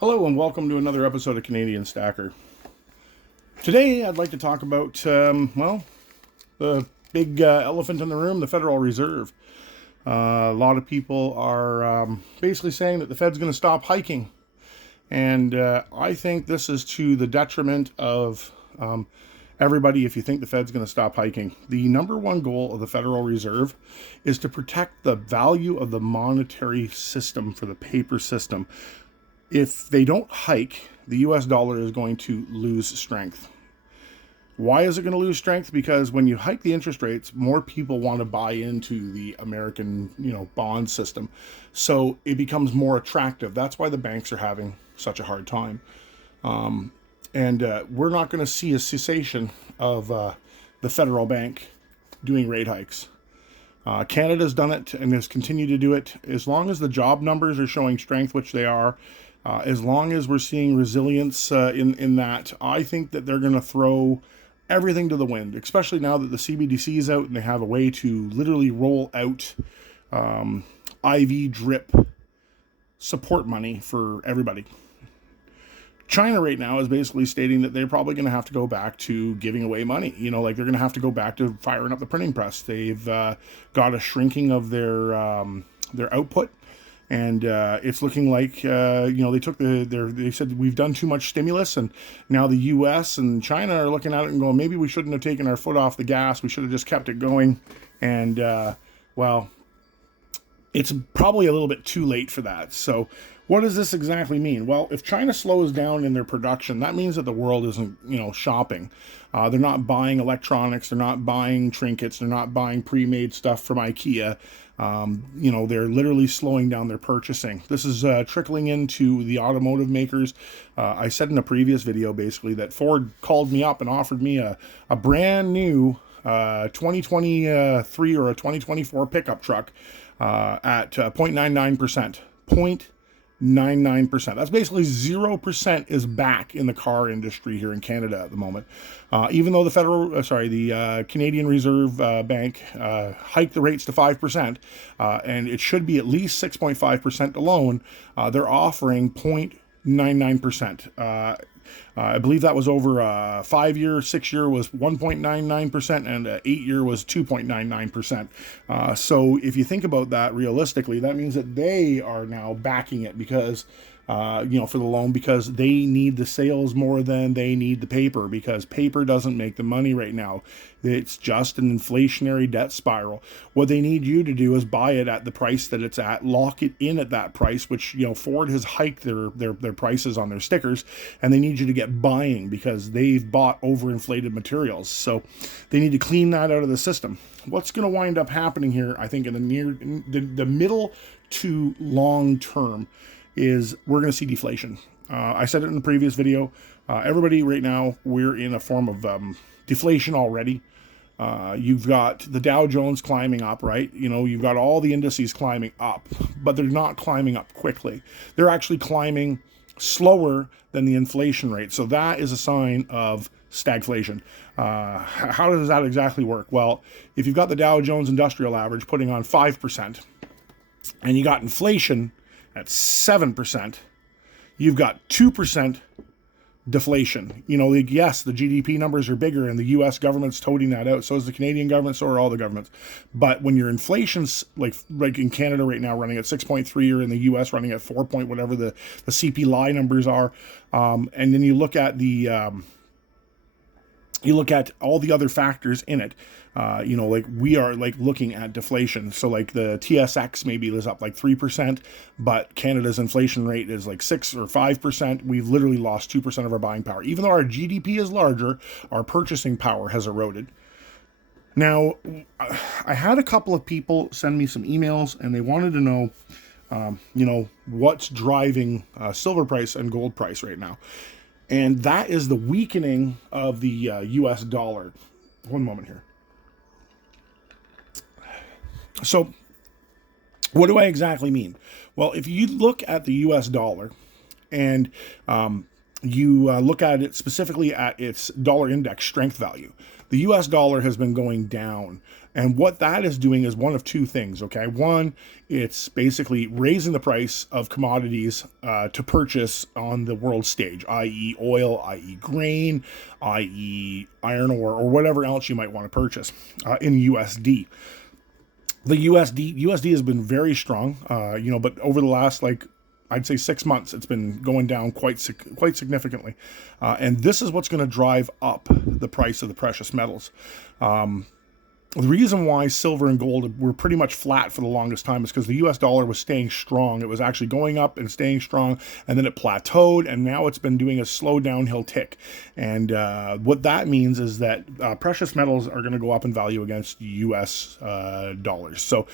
Hello and welcome to another episode of Canadian Stacker. Today I'd like to talk about, the big elephant in the room, the Federal Reserve. A lot of people are basically saying that the Fed's going to stop hiking. And I think this is to the detriment of everybody if you think the Fed's going to stop hiking. The number one goal of the Federal Reserve is to protect the value of the monetary system for the paper system. If they don't hike, the US dollar is going to lose strength. Why is it going to lose strength? Because when you hike the interest rates, more people want to buy into the American, bond system. So it becomes more attractive. That's why the banks are having such a hard time. And we're not going to see a cessation of the federal bank doing rate hikes. Canada's done it and has continued to do it. As long as the job numbers are showing strength, which they are, as long as we're seeing resilience in that, I think that they're going to throw everything to the wind, especially now that the CBDC is out and they have a way to literally roll out IV drip support money for everybody. China right now is basically stating that they're probably going to have to go back to giving away money. They're going to have to go back to firing up the printing press. They've got a shrinking of their output. And it's looking like, they said we've done too much stimulus, and now the U.S. and China are looking at it and going, maybe we shouldn't have taken our foot off the gas. We should have just kept it going. And, it's probably a little bit too late for that. So what does this exactly mean? Well, if China slows down in their production, that means that the world isn't, shopping. They're not buying electronics. They're not buying trinkets. They're not buying pre-made stuff from IKEA. They're literally slowing down their purchasing. This is trickling into the automotive makers. I said in a previous video, basically, that Ford called me up and offered me a brand new 2023 or a 2024 pickup truck at 0.99%. 0.99%. That's basically 0% is back in the car industry here in Canada at the moment. Even though the Canadian Reserve Bank hiked the rates to 5%, and it should be at least 6.5% alone, they're offering 0.99%. I believe that was over a 5-year, 6-year was 1.99%, and an 8-year was 2.99%. So if you think about that realistically, that means that they are now backing it because, for the loan, because they need the sales more than they need the paper, because paper doesn't make the money right now. It's just an inflationary debt spiral. What they need you to do is buy it at the price that it's at, lock it in at that price, which, Ford has hiked their prices on their stickers, and they need you to get buying because they've bought overinflated materials. So they need to clean that out of the system. What's going to wind up happening here, I think, in the middle to long term, is we're going to see deflation. I said it in the previous video. Everybody right now, we're in a form of deflation already. You've got the Dow Jones climbing up, right? You've got all the indices climbing up, but they're not climbing up quickly. They're actually climbing slower than the inflation rate. So that is a sign of stagflation. How does that exactly work? Well, if you've got the Dow Jones Industrial Average putting on 5%, and you got inflation at 7%, you've got 2% deflation. Yes, the GDP numbers are bigger and the US government's toting that out. So is the Canadian government, so are all the governments. But when your inflation's like in Canada right now running at 6.3, or in the US running at 4 point whatever the CPI numbers are, and then you look at all the other factors in it. We are looking at deflation. So the TSX maybe is up 3%, but Canada's inflation rate is 6 or 5%. We've literally lost 2% of our buying power. Even though our GDP is larger, our purchasing power has eroded. Now, I had a couple of people send me some emails, and they wanted to know, what's driving silver price and gold price right now. And that is the weakening of the US dollar. One moment here. So what do I exactly mean? Well, if you look at the US dollar, and you look at it specifically at its dollar index strength value. The US dollar has been going down. And what that is doing is one of two things, okay? One, it's basically raising the price of commodities to purchase on the world stage, i.e. oil, i.e. grain, i.e. iron ore, or whatever else you might want to purchase in USD. The USD has been very strong, but over the last, I'd say 6 months, it's been going down quite significantly. And this is what's going to drive up the price of the precious metals. The reason why silver and gold were pretty much flat for the longest time is because the US dollar was staying strong. It was actually going up and staying strong, and then it plateaued, and now it's been doing a slow downhill tick. And what that means is that precious metals are going to go up in value against US dollars. So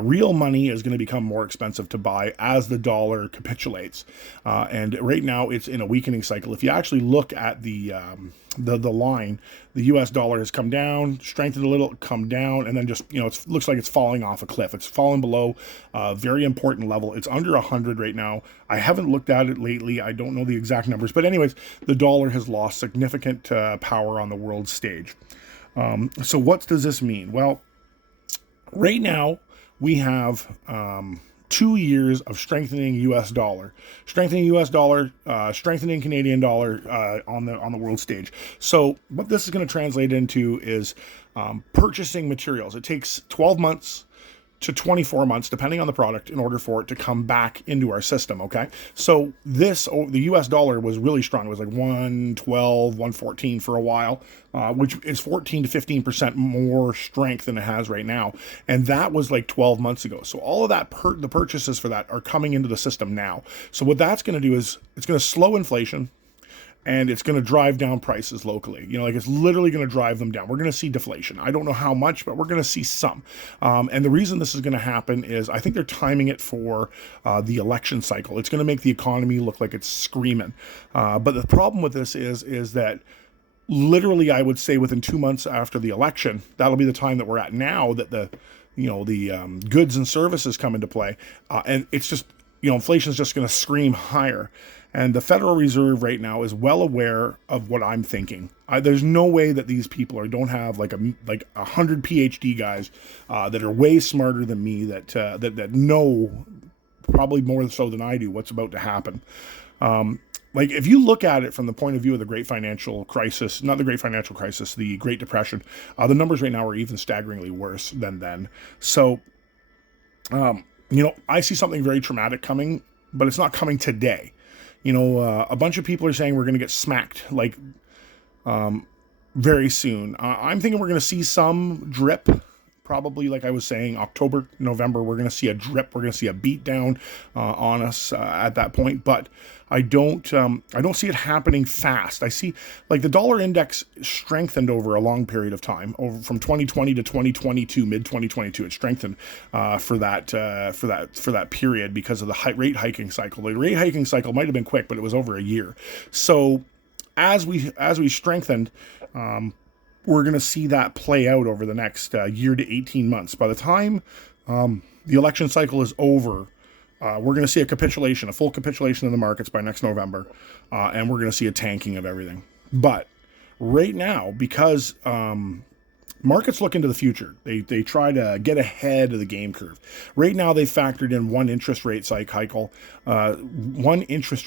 real money is going to become more expensive to buy as the dollar capitulates. And right now it's in a weakening cycle. If you actually look at the line, the US dollar has come down, strengthened a little, come down, and then just, it looks like it's falling off a cliff. It's fallen below a very important level. It's under 100 right now. I haven't looked at it lately. I don't know the exact numbers, but anyways, the dollar has lost significant power on the world stage. So what does this mean? Well, right now we have 2 years of strengthening US dollar, strengthening Canadian dollar on the world stage. So what this is going to translate into is purchasing materials. It takes 12 months to 24 months, depending on the product, in order for it to come back into our system, okay? So the US dollar was really strong. It was like 112, 114 for a while, which is 14 to 15% more strength than it has right now. And that was like 12 months ago. So all of that, the purchases for that are coming into the system now. So what that's going to do is it's going to slow inflation, and it's going to drive down prices locally. It's literally going to drive them down. We're going to see deflation. I don't know how much, but we're going to see some. And the reason this is going to happen is I think they're timing it for the election cycle. It's going to make the economy look like it's screaming. But the problem with this is that literally, I would say within 2 months after the election, that'll be the time that we're at now, that the goods and services come into play. And it's just, inflation is just going to scream higher. And the Federal Reserve right now is well aware of what I'm thinking. There's no way that these people don't have like 100 PhD guys that are way smarter than me that know probably more so than I do what's about to happen. If you look at it from the point of view of the Great Financial Crisis, not the Great Financial Crisis, the Great Depression, the numbers right now are even staggeringly worse than then. So, I see something very traumatic coming, but it's not coming today. A bunch of people are saying we're going to get smacked very soon. I'm thinking we're going to see some drip. Probably, like I was saying, October, November, we're going to see a drip. We're going to see a beat down on us at that point. But I don't see it happening fast. I see the dollar index strengthened over a long period of time, over from 2020 to 2022, mid 2022. It strengthened for that period because of the rate hiking cycle. The rate hiking cycle might have been quick, but it was over a year. So as we strengthened, we're going to see that play out over the next year to 18 months. By the time the election cycle is over, we're going to see a full capitulation in the markets by next November, and we're going to see a tanking of everything. But right now, because markets look into the future, they try to get ahead of the game curve. Right now, they factored in one interest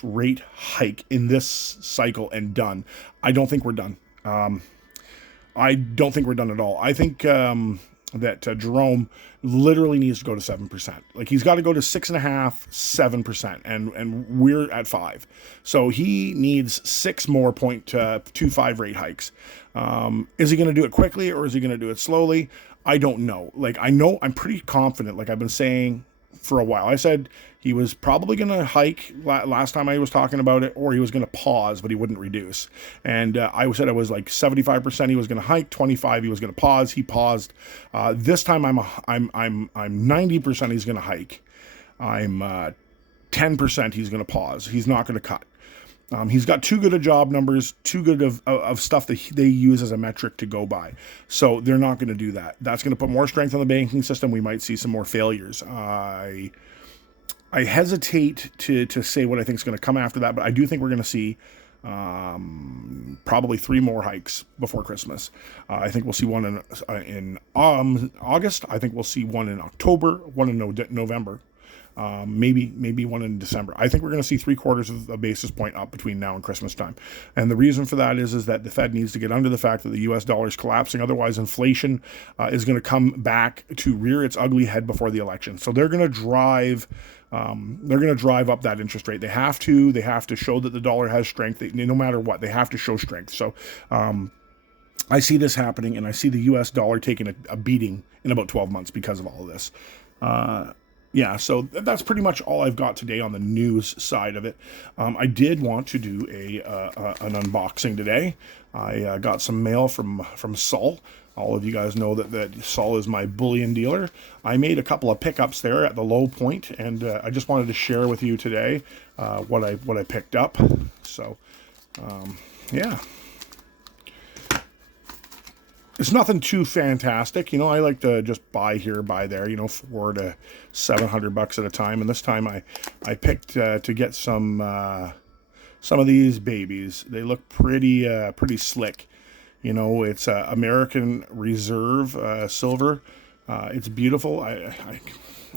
rate hike in this cycle and done. I don't think we're done. I don't think we're done at all. I think that Jerome literally needs to go to 7%. He's got to go to 6.5%, 7%, and we're at 5%. So he needs 6 more 0.25 rate hikes. Is he going to do it quickly, or is he going to do it slowly? I don't know. I'm pretty confident, like I've been saying for a while. I said he was probably going to hike last time I was talking about it, or he was going to pause, but he wouldn't reduce. And I said I was 75% he was going to hike, 25% he was going to pause. He paused. This time I'm 90% he's going to hike. I'm 10% he's going to pause. He's not going to cut. He's got too good of job numbers, too good of stuff that they use as a metric to go by. So they're not going to do that. That's going to put more strength on the banking system. We might see some more failures. I hesitate to say what I think is going to come after that, but I do think we're going to see Probably 3 more hikes before Christmas. I think we'll see one in August. I think we'll see one in October, one in November. Maybe one in December. I think we're going to see 3/4 of a basis point up between now and Christmas time. And the reason for that is that the Fed needs to get under the fact that the U.S. dollar is collapsing. Otherwise, inflation is going to come back to rear its ugly head before the election. So they're going to drive up that interest rate. They have to show that the dollar has strength. No matter what, they have to show strength. So I see this happening, and I see the U.S. dollar taking a beating in about 12 months because of all of this. Yeah, so that's pretty much all I've got today on the news side of it. I did want to do an unboxing today. I got some mail from Sol. All of you guys know that Sol is my bullion dealer. I made a couple of pickups there at the low point, and I just wanted to share with you today what I picked up. So, yeah. It's nothing too fantastic, you know. I like to just buy here, buy there, you know, $400 to $700 at a time. And this time I picked to get some of these babies. They look pretty slick. You know, it's American Reserve silver. It's beautiful. I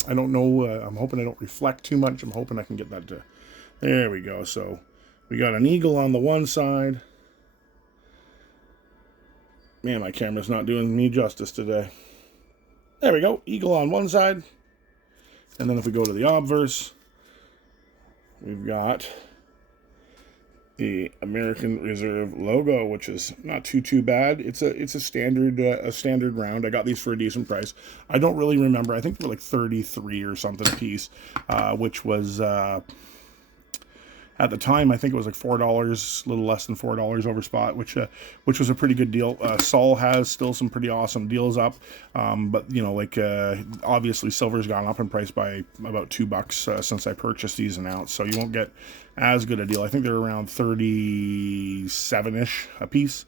don't know. I'm hoping I don't reflect too much. I'm hoping I can get that to. There we go. So we got an eagle on the one side. Man, my camera's not doing me justice today. There we go. Eagle on one side. And then if we go to the obverse, we've got the American Reserve logo, which is not too bad. It's a standard round. I got these for a decent price. I don't really remember. I think they were like 33 or something a piece, which was at the time, I think it was like $4, a little less than $4 over spot, which was a pretty good deal. Sol has still some pretty awesome deals up, but you know, like obviously silver's gone up in price by about $2 since I purchased these and out, so you won't get as good a deal. I think they're around 37-ish a piece.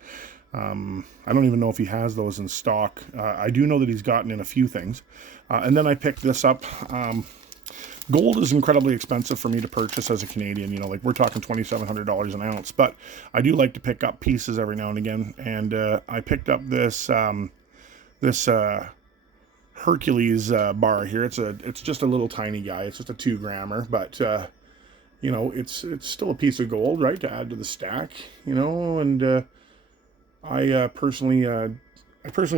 I don't even know if he has those in stock. I do know that he's gotten in a few things, and then I picked this up. Gold is incredibly expensive for me to purchase as a Canadian. You know, like we're talking $2,700 an ounce, but I do like to pick up pieces every now and again. And I picked up this Hercules bar here. It's just a little tiny guy. It's just a 2-grammer, but you know, it's still a piece of gold, right, to add to the stack. You know, and I personally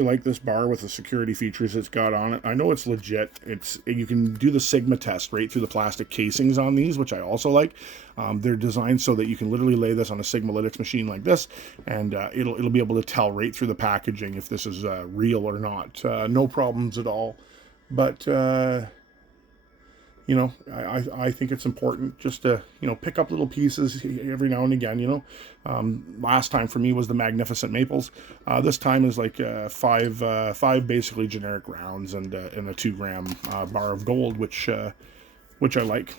like this bar with the security features it's got on it. I know it's legit. You can do the Sigma test right through the plastic casings on these, which I also like. They're designed so that you can literally lay this on a Sigmalytics machine like this, and it'll be able to tell right through the packaging if this is real or not. No problems at all. But you know, I think it's important just to, you know, pick up little pieces every now and again, you know. Last time for me was the Magnificent Maples. This time is like five basically generic rounds and a 2-gram bar of gold, which I like.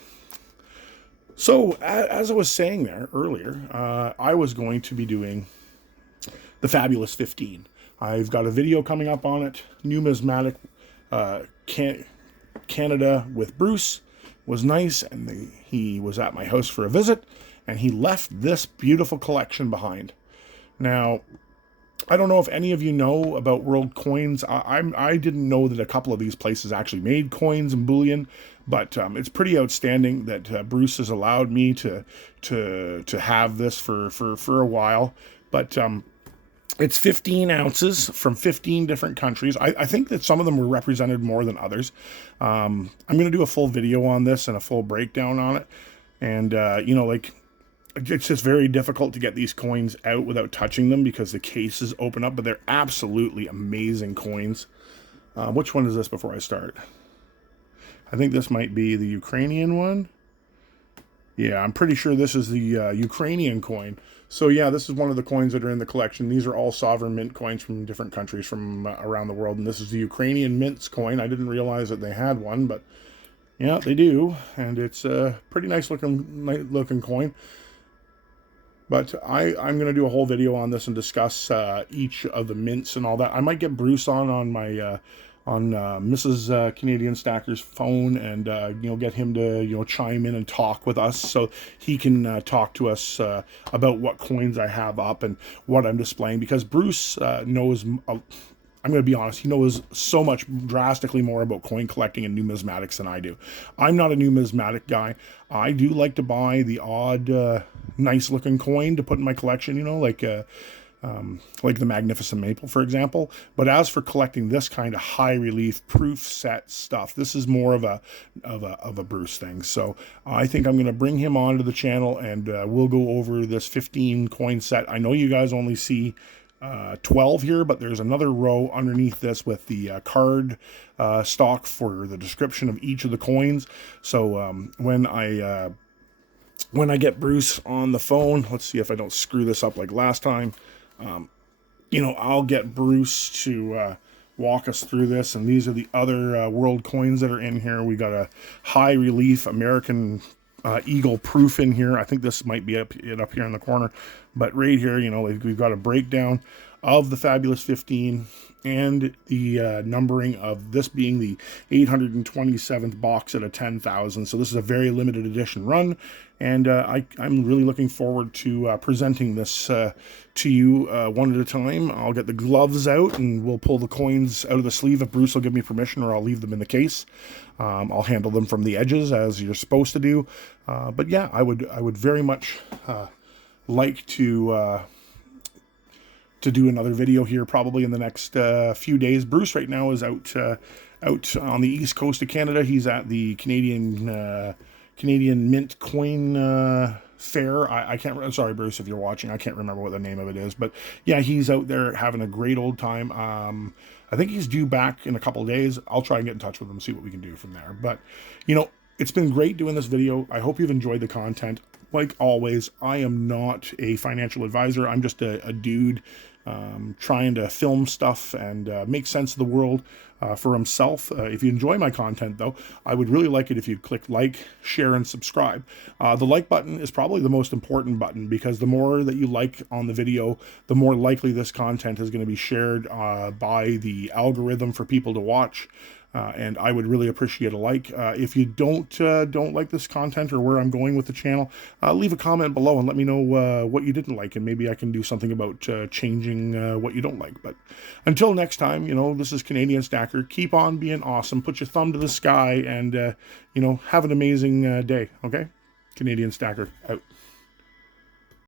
So as I was saying there earlier, I was going to be doing the Fabulous 15. I've got a video coming up on it. Numismatic Canada with Bruce was nice, and he was at my house for a visit, and he left this beautiful collection behind. Now, I don't know if any of you know about World Coins. I didn't know that a couple of these places actually made coins and bullion, but it's pretty outstanding that Bruce has allowed me to have this for a while. But it's 15 ounces from 15 different countries. I think that some of them were represented more than others. I'm going to do a full video on this and a full breakdown on it. And, you know, like, it's just very difficult to get these coins out without touching them because the cases open up, but they're absolutely amazing coins. Which one is this before I start? I think this might be the Ukrainian one. Yeah, I'm pretty sure this is the Ukrainian coin. So yeah, this is one of the coins that are in the collection. These are all sovereign mint coins from different countries from around the world. And this is the Ukrainian mint's coin. I didn't realize that they had one, but yeah, they do. And it's a pretty nice looking coin. But I'm going to do a whole video on this and discuss each of the mints and all that. I might get Bruce on my Mrs. Canadian Stacker's phone, and get him to chime in and talk with us, so he can talk to us about what coins I have up and what I'm displaying, because Bruce knows. I'm going to be honest, he knows so much drastically more about coin collecting and numismatics than I do. I'm not a numismatic guy. I do like to buy the odd nice looking coin to put in my collection, like the Magnificent Maple, for example. But as for collecting this kind of high relief proof set stuff, this is more of a Bruce thing. So I think I'm going to bring him onto the channel, and we'll go over this 15 coin set. I know you guys only see 12 here, but there's another row underneath this with the card stock for the description of each of the coins. So when I get Bruce on the phone, let's see if I don't screw this up like last time. I'll get Bruce to walk us through this, and these are the other world coins that are in here. We got a high relief American Eagle proof in here. I think this might be up here in the corner, but right here, we've got a breakdown of the Fabulous 15 and the numbering of this being the 827th box out of 10,000. So this is a very limited edition run, and I'm really looking forward to presenting this to you one at a time. I'll get the gloves out, and we'll pull the coins out of the sleeve if Bruce will give me permission, or I'll leave them in the case. I'll handle them from the edges, as you're supposed to do. But yeah, I would very much like to do another video here probably in the next few days. Bruce right now is out on the east coast of Canada. He's at the Canadian Mint Coin Fair. I can't. I'm sorry, Bruce, if you're watching. I can't remember what the name of it is, but yeah, he's out there having a great old time. I think he's due back in a couple of days. I'll try and get in touch with him and see what we can do from there. But it's been great doing this video. I hope you've enjoyed the content. Like always, I am not a financial advisor. I'm just a dude trying to film stuff and make sense of the world for himself. If you enjoy my content, though, I would really like it if you click like, share, and subscribe. The like button is probably the most important button, because the more that you like on the video, the more likely this content is going to be shared by the algorithm for people to watch. And I would really appreciate a like. If you don't like this content or where I'm going with the channel, leave a comment below and let me know what you didn't like, and maybe I can do something about changing what you don't like. But until next time, this is Canadian Stacker. Keep on being awesome. Put your thumb to the sky, and have an amazing day. Okay, Canadian Stacker out.